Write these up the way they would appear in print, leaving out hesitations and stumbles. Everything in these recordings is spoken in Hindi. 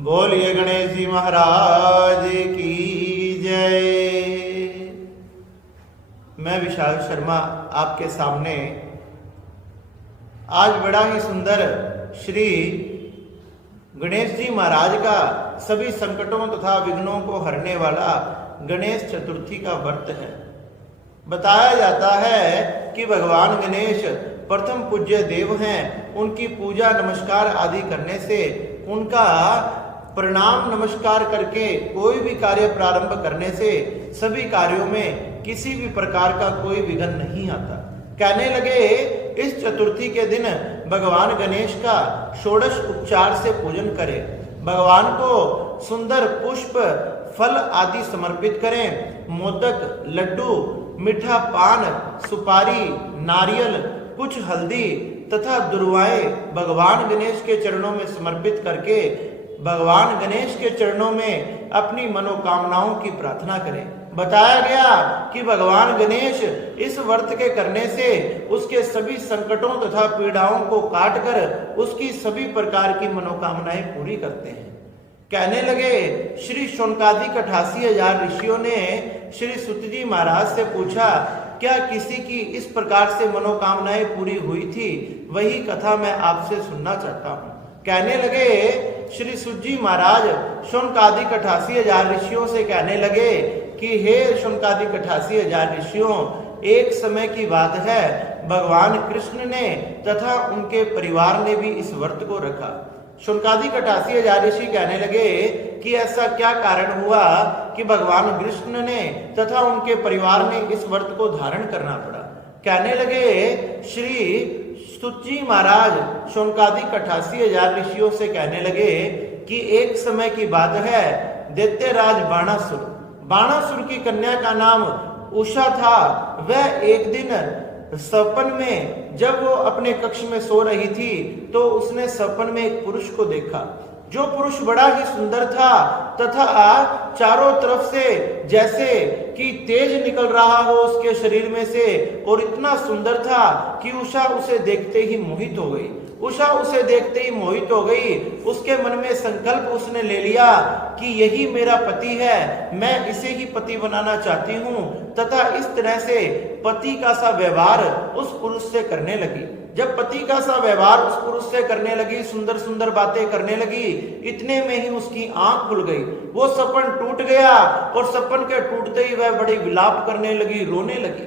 बोलिए गणेश जी महाराज की जय। मैं विशाल शर्मा आपके सामने आज बड़ा ही सुंदर श्री गणेश जी महाराज का सभी संकटों तथा विघ्नों को हरने वाला गणेश चतुर्थी का व्रत है। बताया जाता है कि भगवान गणेश प्रथम पूज्य देव हैं। उनकी पूजा नमस्कार आदि करने से, उनका प्रणाम नमस्कार करके कोई भी कार्य प्रारंभ करने से सभी कार्यों में किसी भी प्रकार का कोई विघ्न नहीं आता। कहने लगे इस चतुर्थी के दिन भगवान गणेश का षोडश उपचार से पूजन करें, भगवान को सुंदर पुष्प फल आदि समर्पित करें, मोदक लड्डू मीठा पान सुपारी नारियल कुछ हल्दी तथा दुर्वाएं भगवान गणेश के चरणों में समर्पित करके भगवान गणेश के चरणों में अपनी मनोकामनाओं की प्रार्थना करें। बताया गया कि भगवान गणेश इस व्रत के करने से उसके सभी संकटों तथा पीड़ाओं को काटकर उसकी सभी प्रकार की मनोकामनाएं पूरी करते हैं। कहने लगे श्री शौनकादिक 88,000 ऋषियों ने श्री सुत जी महाराज से पूछा, क्या किसी की इस प्रकार से मनोकामनाएं पूरी हुई थी? वही कथा मैं आपसे सुनना चाहता हूँ। कहने लगे श्री सुत जी महाराज शौनकादिक 88,000 ऋषियों से कहने लगे कि हे शौनकादिक 88,000 ऋषियों, एक समय की बात है, भगवान कृष्ण ने तथा उनके परिवार ने भी इस व्रत को रखा। शौनकादिक 88,000 ऋषि कहने लगे कि ऐसा क्या कारण हुआ कि भगवान कृष्ण ने तथा उनके परिवार ने इस व्रत को धारण करना पड़ा। कहने लगे श्री सुत जी महाराज शौनकादिक 88,000 ऋषियों से कहने लगे कि एक समय की बात है, दैत्यराज बाणासुर की कन्या का नाम उषा था। वह एक दिन सपन में जब वो अपने कक्ष में सो रही थी तो उसने सपन में एक पुरुष को देखा, जो पुरुष बड़ा ही सुंदर था तथा चारों तरफ से जैसे कि तेज निकल रहा हो उसके शरीर में से, और इतना सुंदर था कि उषा उसे देखते ही मोहित हो गई। उषा उसे देखते ही मोहित हो गई। उसके मन में संकल्प उसने ले लिया कि यही मेरा पति है, मैं इसे ही पति बनाना चाहती हूँ, तथा इस तरह से पति का सा व्यवहार उस पुरुष से करने लगी। जब पति का सा व्यवहार उस पुरुष से करने लगी, सुंदर सुंदर बातें करने लगी, इतने में ही उसकी आंख खुल गई। वो सपन टूट गया और सपन के टूटते ही वह बड़ी विलाप करने लगी, रोने लगी।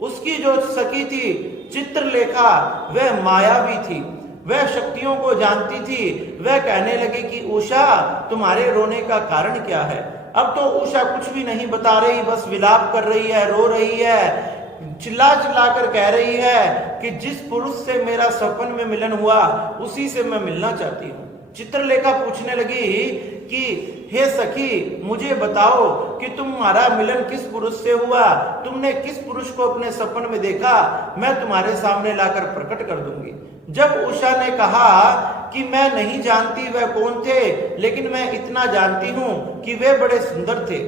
उसकी जो सखी थी चित्रलेखा, वह मायावी थी, वह शक्तियों को जानती थी। वह कहने लगी कि उषा, तुम्हारे रोने का कारण क्या है? अब तो उषा कुछ भी नहीं बता रही, बस विलाप कर रही है, रो रही है, चिल्ला चिल्ला कर कह रही है कि जिस पुरुष से मेरा सपन में मिलन हुआ उसी से मैं मिलना चाहती हूँ। चित्रलेखा पूछने लगी कि हे सखी, मुझे बताओ कि तुम्हारा मिलन किस पुरुष से हुआ? तुमने किस पुरुष को अपने सपन में देखा? मैं तुम्हारे सामने लाकर प्रकट कर दूंगी। जब उषा ने कहा कि मैं नहीं जानती वह कौन थे, लेकिन मैं इतना जानती हूं कि वे बड़े सुंदर थे,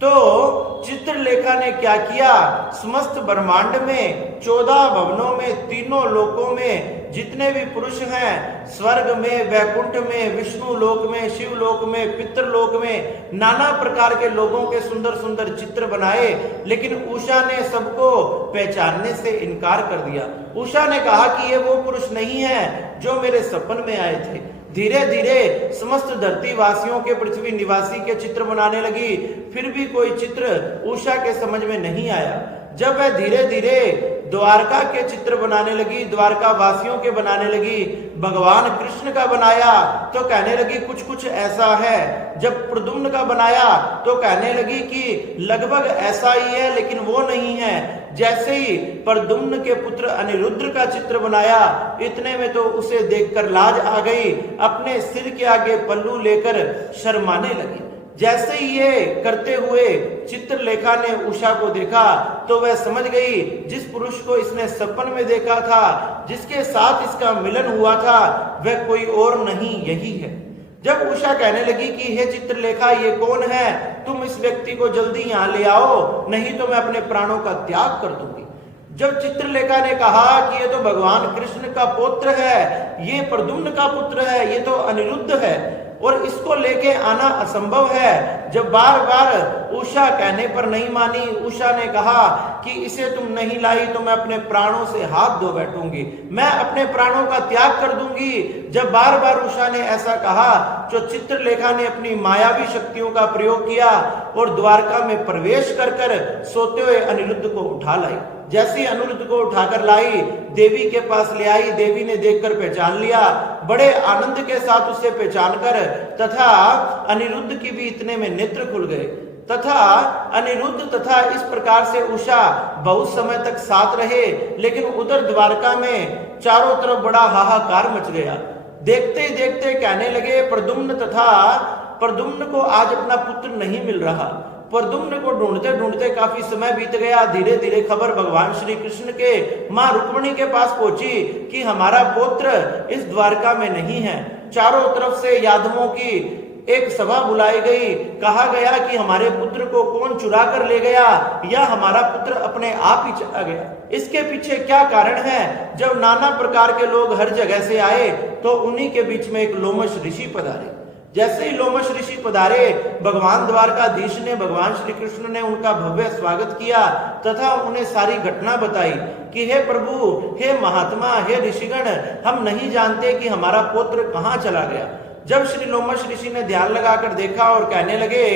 तो चित्रलेखा ने क्या किया, समस्त ब्रह्मांड में 14 भवनों में, तीनों लोकों में जितने भी पुरुष हैं, स्वर्ग में, वैकुंठ में, विष्णु लोक में, शिव लोक में, पितृलोक में, नाना प्रकार के लोगों के सुंदर सुंदर चित्र बनाए। लेकिन उषा ने सबको पहचानने से इनकार कर दिया। उषा ने कहा कि ये वो पुरुष नहीं है जो मेरे सपन में आए थे। धीरे धीरे समस्त धरती वासियों के, पृथ्वी निवासी के चित्र बनाने लगी, फिर भी कोई चित्र उषा के समझ में नहीं आया। जब वह धीरे धीरे द्वारका के चित्र बनाने लगी, द्वारका वासियों के बनाने लगी, भगवान कृष्ण का बनाया तो कहने लगी कुछ कुछ ऐसा है। जब प्रद्युम्न का बनाया तो कहने लगी कि लगभग ऐसा ही है, लेकिन वो नहीं है। जैसे ही प्रद्युम्न के पुत्र अनिरुद्ध का चित्र बनाया, इतने में तो उसे देखकर लाज आ गई, अपने सिर के आगे पल्लू लेकर शर्माने लगी। जैसे ही ये करते हुए चित्रलेखा ने उषा को देखा तो वह समझ गई जिस पुरुष को इसने सपन में देखा था, जिसके साथ इसका मिलन हुआ था, वह कोई और नहीं, यही है। जब उषा कहने लगी कि हे चित्रलेखा, ये कौन है? तुम इस व्यक्ति को जल्दी यहाँ ले आओ, नहीं तो मैं अपने प्राणों का त्याग कर दूंगी। जब चित्रलेखा ने कहा कि ये तो भगवान कृष्ण का पुत्र है, ये प्रद्युम्न का पुत्र है, ये तो अनिरुद्ध है, और इसको लेके आना असंभव है। जब बार बार उषा कहने पर नहीं मानी, उषा ने कहा कि इसे तुम नहीं लाई तो मैं अपने प्राणों से हाथ धो बैठूंगी, मैं अपने प्राणों का त्याग कर दूंगी। जब बार बार उषा ने ऐसा कहा तो चित्रलेखा ने अपनी मायावी शक्तियों का प्रयोग किया और द्वारका में प्रवेश कर सोते हुए अनिरुद्ध को उठा लाई। जैसे अनिरुद्ध को उठाकर लाई, देवी के पास ले आई, देवी ने देखकर पहचान लिया, बड़े आनंद के साथ उसे पहचान कर तथा अनिरुद्ध की भी इतने में नेत्र खुल गए तथा अनिरुद्ध तथा इस प्रकार से उषा बहुत समय तक साथ रहे। लेकिन उधर द्वारका में चारों तरफ बड़ा हाहाकार मच गया। देखते ही देखते कहने लगे प्रद्युम्न को आज अपना पुत्र नहीं मिल रहा। प्रद्युम्न को ढूंढते ढूंढते काफी समय बीत गया। धीरे धीरे खबर भगवान श्री कृष्ण के मां रुक्मिणी के पास पहुंची कि हमारा पुत्र इस द्वारका में नहीं है। चारों तरफ से यादवों की एक सभा बुलाई गई। कहा गया कि हमारे पुत्र को कौन चुरा कर ले गया या हमारा पुत्र अपने आप ही चला गया। इसके पीछे क्या कारण है? जब नाना प्रकार के लोग हर जगह से आए तो उन्हीं के बीच में एक लोमश ऋषि पधारे। जैसे ही लोमश ऋषि पधारे, भगवान द्वारकाधीश ने, भगवान श्री कृष्ण ने उनका भव्य स्वागत किया तथा उन्हें सारी घटना बताई कि हे प्रभु, हे महात्मा, हे ऋषिगण, हम नहीं जानते कि हमारा पुत्र कहाँ चला गया। जब श्री लोमश ऋषि ने ध्यान लगाकर देखा और कहने लगे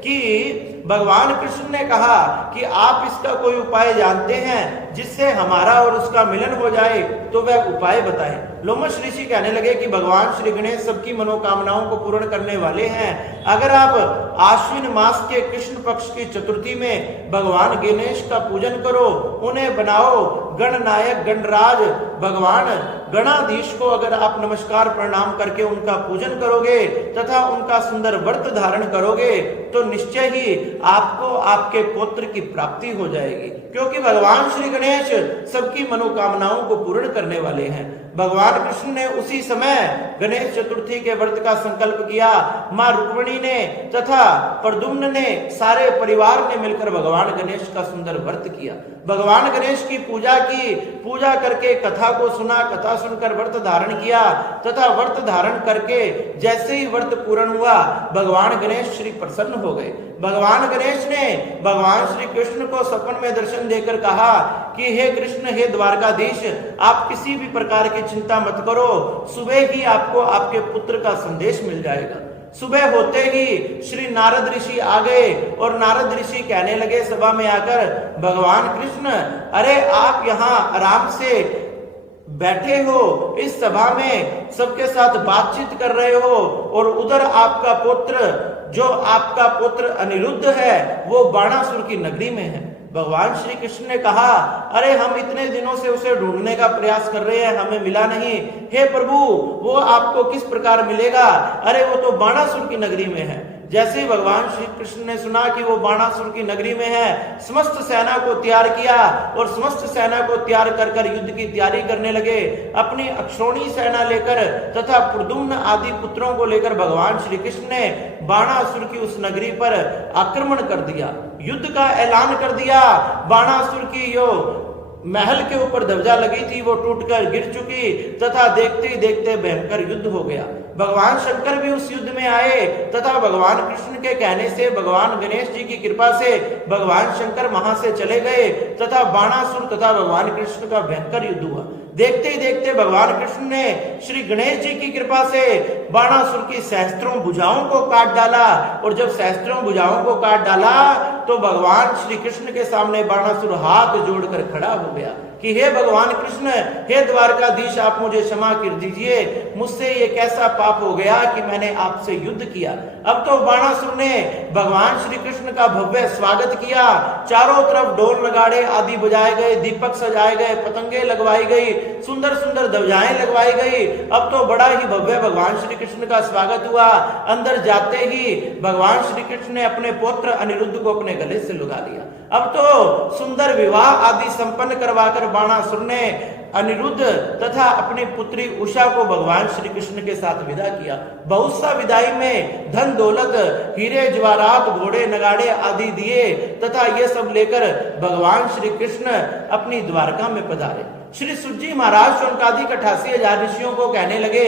कि भगवान कृष्ण ने कहा कि आप इसका कोई उपाय जानते हैं जिससे हमारा और उसका मिलन हो जाए, तो वह उपाय बताएं। लोमश ऋषि कहने लगे कि भगवान श्री गणेश सबकी मनोकामनाओं को पूर्ण करने वाले हैं। अगर आप आश्विन मास के कृष्ण पक्ष की चतुर्थी में भगवान गणेश का पूजन करो, उन्हें बनाओ गणनायक गणराज भगवान गणाधीश को अगर आप नमस्कार प्रणाम करके उनका पूजन करोगे तथा उनका सुंदर व्रत धारण करोगे तो निश्चय ही आपको आपके पुत्र की प्राप्ति हो जाएगी, क्योंकि भगवान श्री गणेश सबकी मनोकामनाओं को पूर्ण करने वाले हैं। भगवान कृष्ण ने उसी समय गणेश चतुर्थी के व्रत का संकल्प किया। मां रुक्मिणी ने तथा प्रद्युम्न ने, सारे परिवार ने मिलकर भगवान गणेश का सुंदर व्रत किया। भगवान गणेश की पूजा की, पूजा करके कथा को सुना, कथा सुनकर व्रत धारण किया तथा व्रत धारण करके जैसे ही व्रत पूर्ण हुआ, भगवान गणेश श्री प्रसन्न हो गए। भगवान गणेश ने भगवान श्री कृष्ण को सपन में दर्शन देकर कहा कि हे कृष्ण, हे द्वारकाधीश, आप किसी भी प्रकार की चिंता मत करो, सुबह ही आपको आपके पुत्र का संदेश मिल जाएगा। सुबह होते ही श्री नारद ऋषि आ गए और नारद ऋषि कहने लगे सभा में आकर, भगवान कृष्ण, अरे आप यहाँ आराम से बैठे हो, इस सभा में सबके साथ बातचीत कर रहे हो और उधर आपका पुत्र, जो आपका पुत्र अनिरुद्ध है, वो बाणासुर की नगरी में है। भगवान श्री कृष्ण ने कहा, अरे हम इतने दिनों से उसे ढूंढने का प्रयास कर रहे हैं, हमें मिला नहीं। हे प्रभु, वो आपको किस प्रकार मिलेगा? अरे वो तो बाणासुर की नगरी में है। जैसे ही भगवान श्री कृष्ण ने सुना कि वो बाणासुर की नगरी में है, समस्त सेना को तैयार किया और समस्त सेना को तैयार कर युद्ध की तैयारी करने लगे। अपनी अक्षौणी सेना लेकर तथा प्रद्युम्न आदि पुत्रों को लेकर भगवान श्री कृष्ण ने बाणासुर की उस नगरी पर आक्रमण कर दिया, युद्ध का ऐलान कर दिया। बाणासुर की जो महल के ऊपर ध्वजा लगी थी वो टूटकर गिर चुकी तथा देखते ही देखते भयंकर युद्ध हो गया। भगवान शंकर भी उस युद्ध में आए तथा भगवान कृष्ण के कहने से, भगवान गणेश जी की कृपा से भगवान शंकर वहां से चले गए तथा बाणासुर तथा भगवान कृष्ण का भयंकर युद्ध हुआ। देखते ही देखते भगवान कृष्ण ने श्री गणेश जी की कृपा से बाणासुर की सहस्त्रों भुजाओं को काट डाला और जब सहस्त्रों भुजाओं को काट डाला तो भगवान श्री कृष्ण के सामने बाणासुर हाथ जोड़कर खड़ा हो गया कि हे भगवान कृष्ण, हे द्वारकाधीश, आप मुझे क्षमा कर दीजिए, मुझसे ये कैसा पाप हो गया कि मैंने आपसे युद्ध किया। अब तो बाणासुर ने भगवान श्री कृष्ण का भव्य स्वागत किया। चारों तरफ ढोल नगाड़े आदि बजाए गए, दीपक सजाए गए, पतंगे लगवाई गई, सुंदर सुंदर ध्वजाएं लगवाई गई। अब तो बड़ा ही भव्य भगवान श्री कृष्ण का स्वागत हुआ। अंदर जाते ही भगवान श्री कृष्ण ने अपने पुत्र अनिरुद्ध को अपने गले से लगा लिया। अब तो सुंदर विवाह आदि संपन्न करवाकर बाणासुर ने अनिरुद्ध तथा अपनी पुत्री उषा को भगवान श्री कृष्ण के साथ विदा किया। बहुत सा विदाई में धन दौलत, हीरे जवाहरात, घोड़े नगाड़े आदि दिए तथा ये सब लेकर भगवान श्री कृष्ण अपनी द्वारका में पधारे। श्री सुजी महाराज शौनकादिक 88,000 ऋषियों को कहने लगे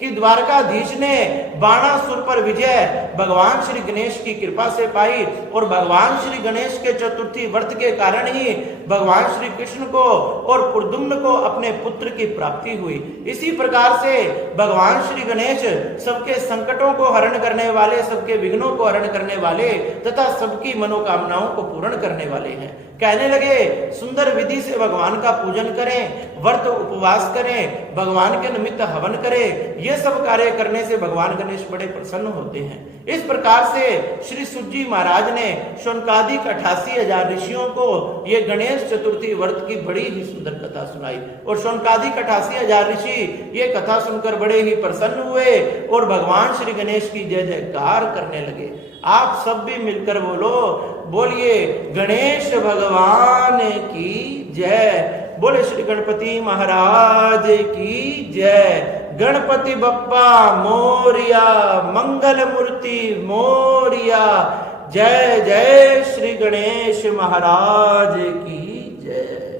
कि द्वारकाधीश ने बाणासुर पर विजय भगवान श्री गणेश की कृपा से पाई और भगवान श्री गणेश के चतुर्थी व्रत के कारण ही भगवान श्री कृष्ण को और प्रद्युम्न को अपने पुत्र की प्राप्ति हुई। इसी प्रकार से भगवान श्री गणेश सबके संकटों को हरण करने वाले, सबके विघ्नों को हरण करने वाले तथा सबकी मनोकामनाओं को पूर्ण करने वाले हैं। कहने लगे सुंदर विधि से भगवान का पूजन करें, व्रत उपवास करें, भगवान के निमित्त हवन करें। ये सब कार्य करने से भगवान गणेश बड़े प्रसन्न होते हैं। इस प्रकार से श्री सुजी महाराज ने शौनकादिक 88,000 ऋषियों को ये गणेश चतुर्थी व्रत की बड़ी ही सुंदर कथा सुनाई और शौनकादिक 88,000 ऋषि ये कथा सुनकर बड़े ही प्रसन्न हुए और भगवान श्री गणेश की जय जयकार करने लगे। आप सब भी मिलकर बोलिए गणेश भगवान की जय। बोले श्री गणपति महाराज की जय। गणपति बप्पा मोरिया, मंगल मूर्ति मोरिया। जय जय श्री गणेश महाराज की जय।